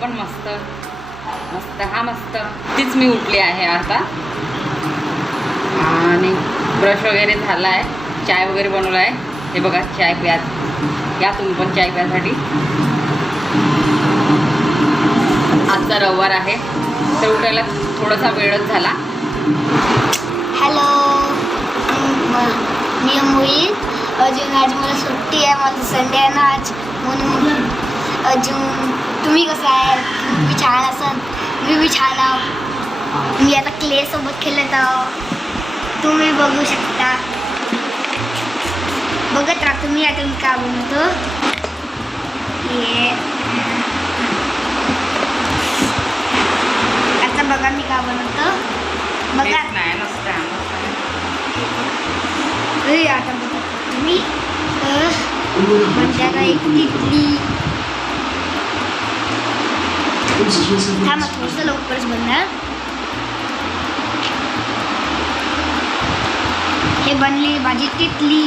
पण मस्त मस्त हा मस्त. तीच मी उठली आहे आता आणि ब्रश वगैरे झाला आहे, चाय वगैरे बनवला आहे. हे बघा चाय प्या, या तुम्ही पण चाय प्यासाठी. आजचा रविवार आहे तर उठायला थोडासा वेळच झाला. हॅलो, मी मोहित. अजून आज मला सुट्टी आहे, माझं संडे आहे ना आज, म्हणून. अजून तुम्ही कसं आहे? तुम्ही छान असाल, मी बी छान आहो. मी आता क्ले सोबत खेळत आहो, तुम्ही बघू शकता. बघत राहा तुम्ही. आता मी काय बनवतो हे, आता बघा मी काय बनवतो. बघा नाही नसतं. आता बघा तुम्ही. म्हणजे एक तिथली थांबा, थोडंसं लवकरच बनणार. हे बनली माझी तिथली.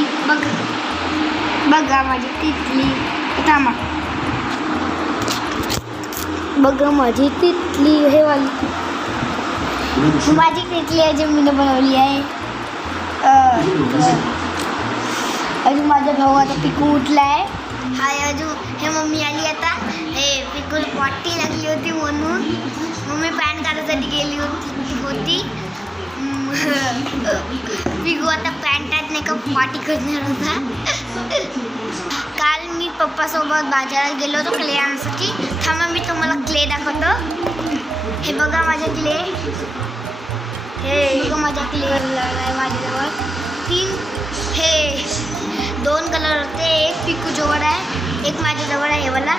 बघा माझी तिथली. थांबा, बघा माझी तिथली. हे वाली माझी तिथली आहे, जी मी बनवली आहे. अजून माझा भाऊ आता पिकू उठला आहे. हाय, अजून हे मम्मी आली आता. हे पिकूल पॉटी लागली होती म्हणून मम्मी पॅन काढायसाठी गेली होती. पिकू आता पॅन्टात नाही का पॉटी करणार होता. काल मी पप्पासोबत बाजारात गेलो होतो क्ले आणण्यासाठी. थांबा मी तुम्हाला क्ले दाखवतो. हे बघा माझे क्ले. हे माझ्या क्ले आहे माझ्याजवळ 3. हे 2 कलर होते. एक पिकू जवळ आहे, एक माझ्याजवळ आहे. हे वाला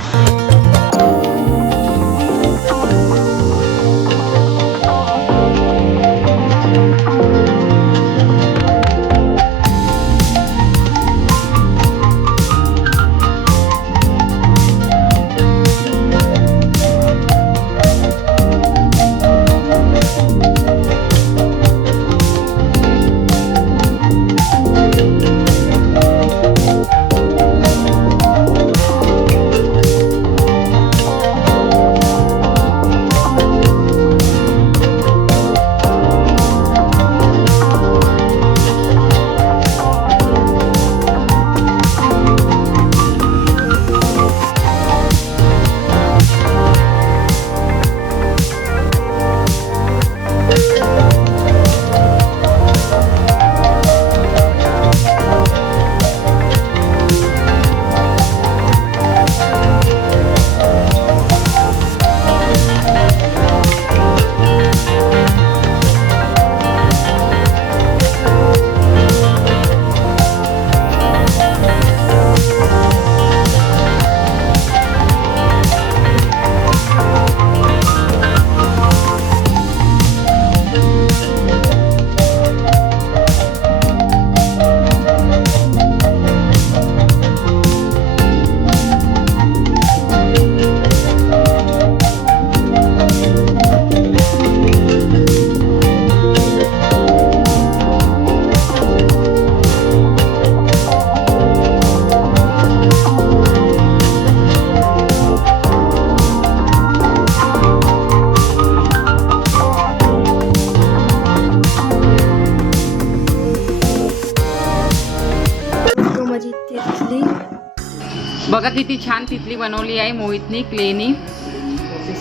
बघा किती छान तिथली बनवली आहे मोहितनी क्लेनी.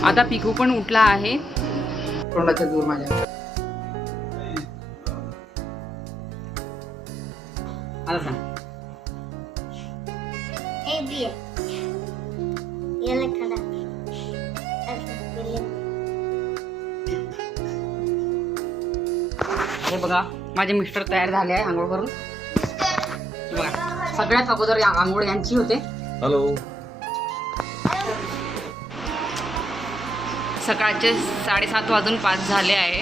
आता पिकू पण उठला आहे. तोंडाच्या दूर माझ्या आता सांग. हे बी याला काढा. हे बघा माझे मिस्टर तयार झाले आहे आंघोळ करून. बघा सगळ्यात अगोदर आंघोळ यांची होते. हॅलो, सकाळचे 7:30 झाले आहे.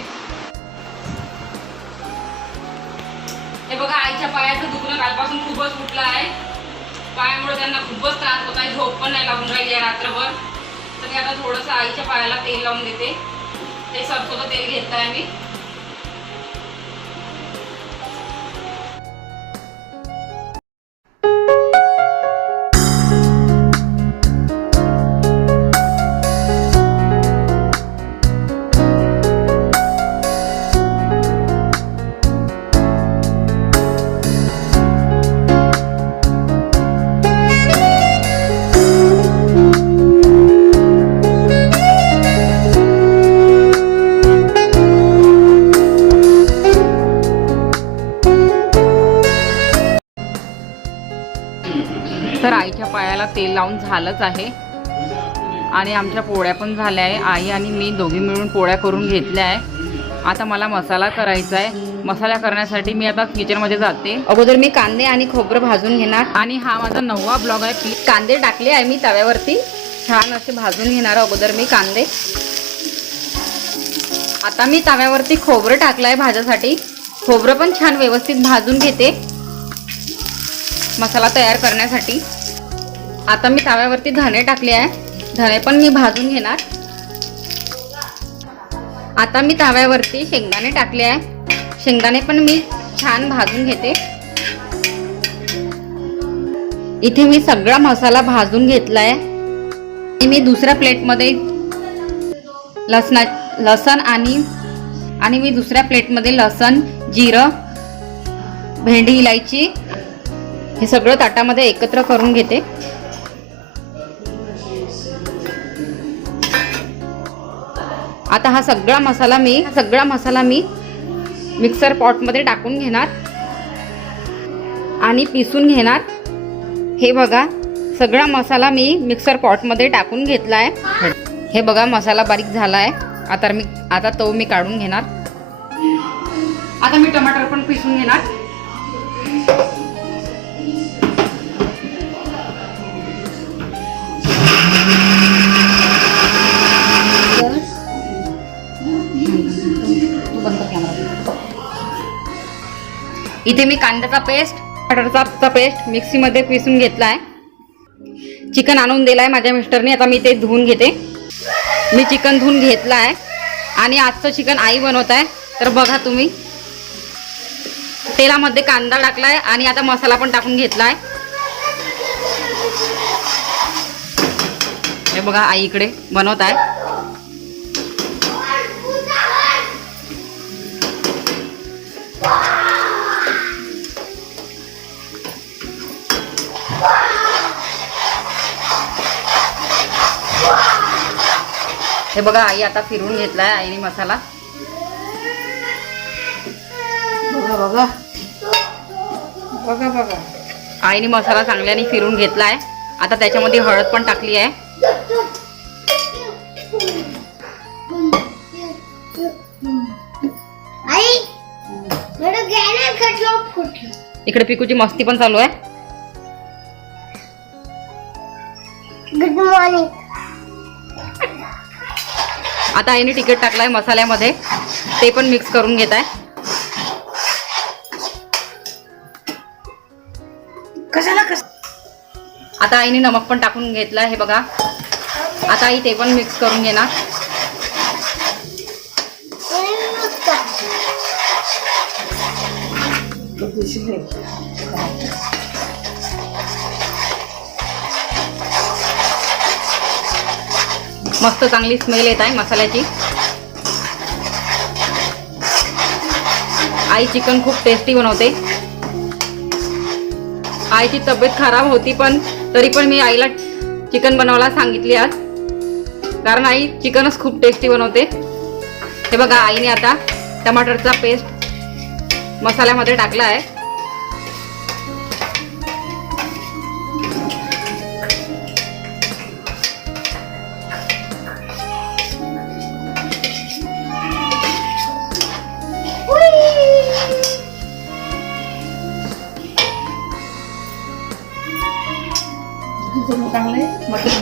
हे बघा आईच्या पायाचं दुखणं कालपासून खूपच उठलं आहे. पायामुळे त्यांना खूपच त्रास होत आहे. झोप पण नाही लागून राहिली आहे रात्रभर. तर मी आता थोडंसं आईच्या पायाला तेल लावून देते. ते सरसोचं तेल घेत आहे मी. पायाला तेल लावून झालंच आहे आणि आमच्या पोळ्या पण झाल्या आहे. आई आणि मी दोघी मिळून पोळ्या करून घेतल्या आहे. आता मला मसाला करायचा आहे. मसाला करण्यासाठी मी आता किचनमध्ये जाते. अगोदर मी कांदे आणि खोबरं भाजून घेणार आणि हा माझा 9वा ब्लॉग आहे. कांदे टाकले आहे मी तव्यावरती, छान असे भाजून घेणार अगोदर मी कांदे. आता मी तव्यावरती खोबरं टाकलं आहे भाजासाठी. खोबरं पण छान व्यवस्थित भाजून घेते मसाला तयार करण्यासाठी. आता मी तव्यावरती धणे टाकले आहे, धणे पण मी भाजून घेणार. आता मी तव्यावरती शेंगदाणे टाकले आहे, शेंगदाणे पण मी छान भाजून घेते. इथे मी सगळा मसाला भाजून घेतला आहे. मी दुसऱ्या प्लेटमध्ये लसण आणि मी दुसऱ्या प्लेटमध्ये लसण, जिरं, भेंडी, इलायची हे सगळं ताटामध्ये एकत्र करून घेते. आता हा सगळा मसाला मी मिक्सर पॉटमध्ये टाकून घेणार आणि पिसून घेणार. हे बघा सगळा मसाला मी मिक्सर पॉटमध्ये टाकून घेतला आहे. हे बघा मसाला बारीक झाला आहे. आता तो मी काढून घेणार. आता मी टमाटर पण पिसून घेणार. इथे मी कांद्याचा पेस्ट, टमाटरचा पेस्ट मिक्सीमध्ये पिसून घेतला आहे. चिकन आणून दिलं आहे माझ्या मिस्टरने. आता मी ते धुवून घेते. मी चिकन धुवून घेतलं आहे आणि आजचं चिकन आई बनवत आहे. तर बघा तुम्ही, तेलामध्ये कांदा टाकला आहे आणि आता मसाला पण टाकून घेतला आहे. हे बघा आई इकडे बनवत आहे. हे बघा आई आता फिरवून घेतलाय आईने मसाला. बघा आईने मसाला चांगल्याने फिरून घेतलाय. आता त्याच्यामध्ये हळद पण टाकली आहे. इकडे पिकूची मस्ती पण चालू आहे. Good morning. आता आईने तिखट टाकलाय मसाल्यामध्ये, ते पण मिक्स करून घेत आहे. आता आईने नमक पण टाकून घेतलाय. हे बघा आता आई ते पण मिक्स करून घेणार. मस्त चांगली स्मेल येत आहे मसाल्याची. आई चिकन खूप टेस्टी बनवते. आईची तब्येत खराब होती पण तरी पण मी आईला चिकन बनवायला सांगितली आज, कारण आई चिकनच खूप टेस्टी बनवते. हे बघा आईने आता टमाटरचा पेस्ट मसाल्यामध्ये टाकला आहे.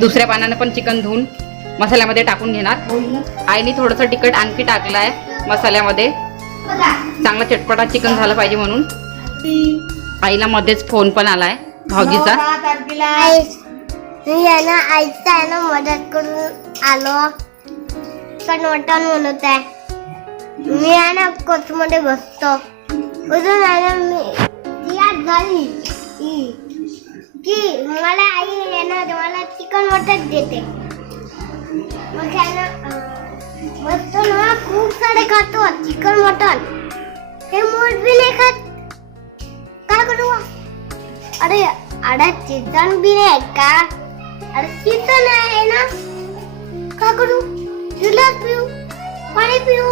दुसऱ्या पानाने पण चिकन धुवून मसाल्यामध्ये टाकून घेणार. आईने थोडंसं तिखट आणखी टाकलं आहे मसाल्यामध्ये, चांगला चटपटा चिकन झालं पाहिजे म्हणून. आईला मध्येच फोन पण आलाय भाऊजीचा. आईचा मदत करून आलो. पण मटण बनवत आहे. मी आहे ना कोच मध्ये बसतो. अजून आहे ना मी याद झाली की मला आई आहे ना मला चिकन मटण देते. मग आहे ना बसतो ना खूप सारे खातो चिकन मटण. हे मोठ भी नाही खात. काय करू? अरे अरे चिकन भी नाही का? अरे चिकन आहे ना, काय करू? गिलास पिऊ, पाणी पिऊ,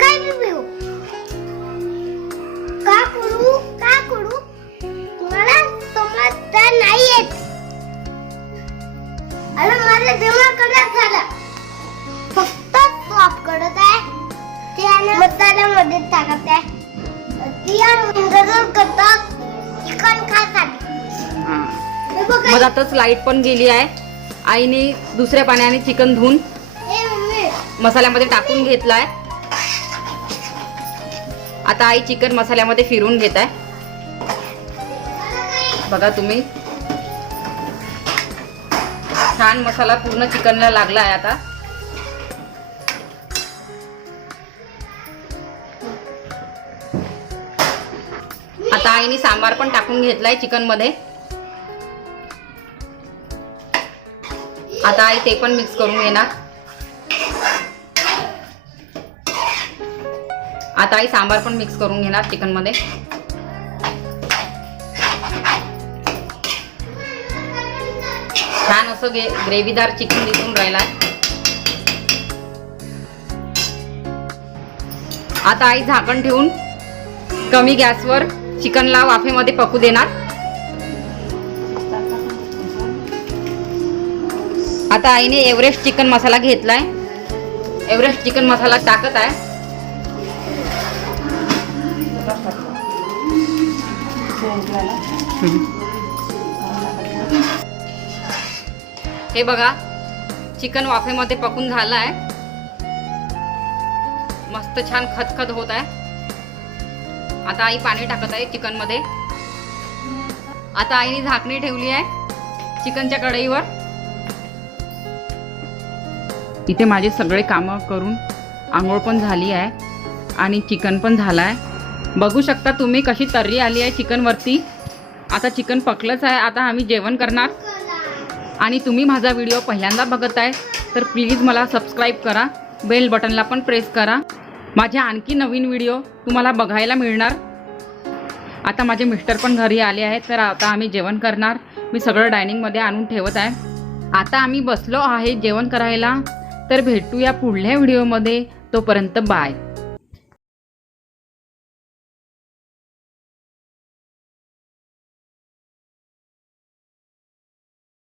काय बी पिऊ? काय करू? मला समजता नाही येत. मसाल्यामध्ये टाकत आहे ती करतात चिकन खासाठी. मग आताच लाईट पण गेली आहे. आईने दुसऱ्या पाण्याने चिकन धुवून मसाल्यामध्ये टाकून घेतलाय. आता आई चिकन मसाल्यामध्ये फिरवून घेत आहे. बघा तुम्ही, छान मसाला पूर्ण चिकनला लागला आहे. आता आईने सांबार पण टाकून घेतलाय चिकन मध्ये. आता आई ते पण मिक्स करून घेणार. आता आई सांबार पण मिक्स करून घेणार चिकन मध्ये. छान असं ग्रेव्हीदार चिकन दिसून राहिलाय. आता आई झाकण ठेवून कमी गॅसवर चिकनला वाफेमध्ये पकू देणार. आता आईने एव्हरेस्ट चिकन मसाला घेतलाय. एव्हरेस्ट चिकन मसाला टाकत आहे. हे बघा, चिकन वाफेमध्ये पकून झालं आहे. मस्त छान खतखत होत आहे. आता आई पाणी टाकत आहे चिकन मध्ये. आता आईने झाकणी ठेवली आहे चिकनच्या कढईवर. इथे माझे सगळे कामं करून आंघोळ पण झाली आहे आणि चिकन पण झालं आहे. बघू शकता तुम्ही कशी तर्री आली आहे चिकन वरती. आता चिकन पकलंच आहे. आता आम्ही जेवण करणार. आणि तुम्ही माझा व्हिडिओ पहिल्यांदा बघत आहे तर प्लीज मला सबस्क्राईब करा. बेल बटनला पण प्रेस करा. माझ्या आणखी नवीन व्हिडिओ तुम्हाला बघायला मिळणार. आता माझे मिस्टर पण घरी आले आहेत तर आता आम्ही जेवण करणार. मी सगळं डायनिंगमध्ये आणून ठेवत आहे. आता आम्ही बसलो आहे जेवण करायला. तर भेटूया पुढल्या व्हिडिओमध्ये. तोपर्यंत बाय.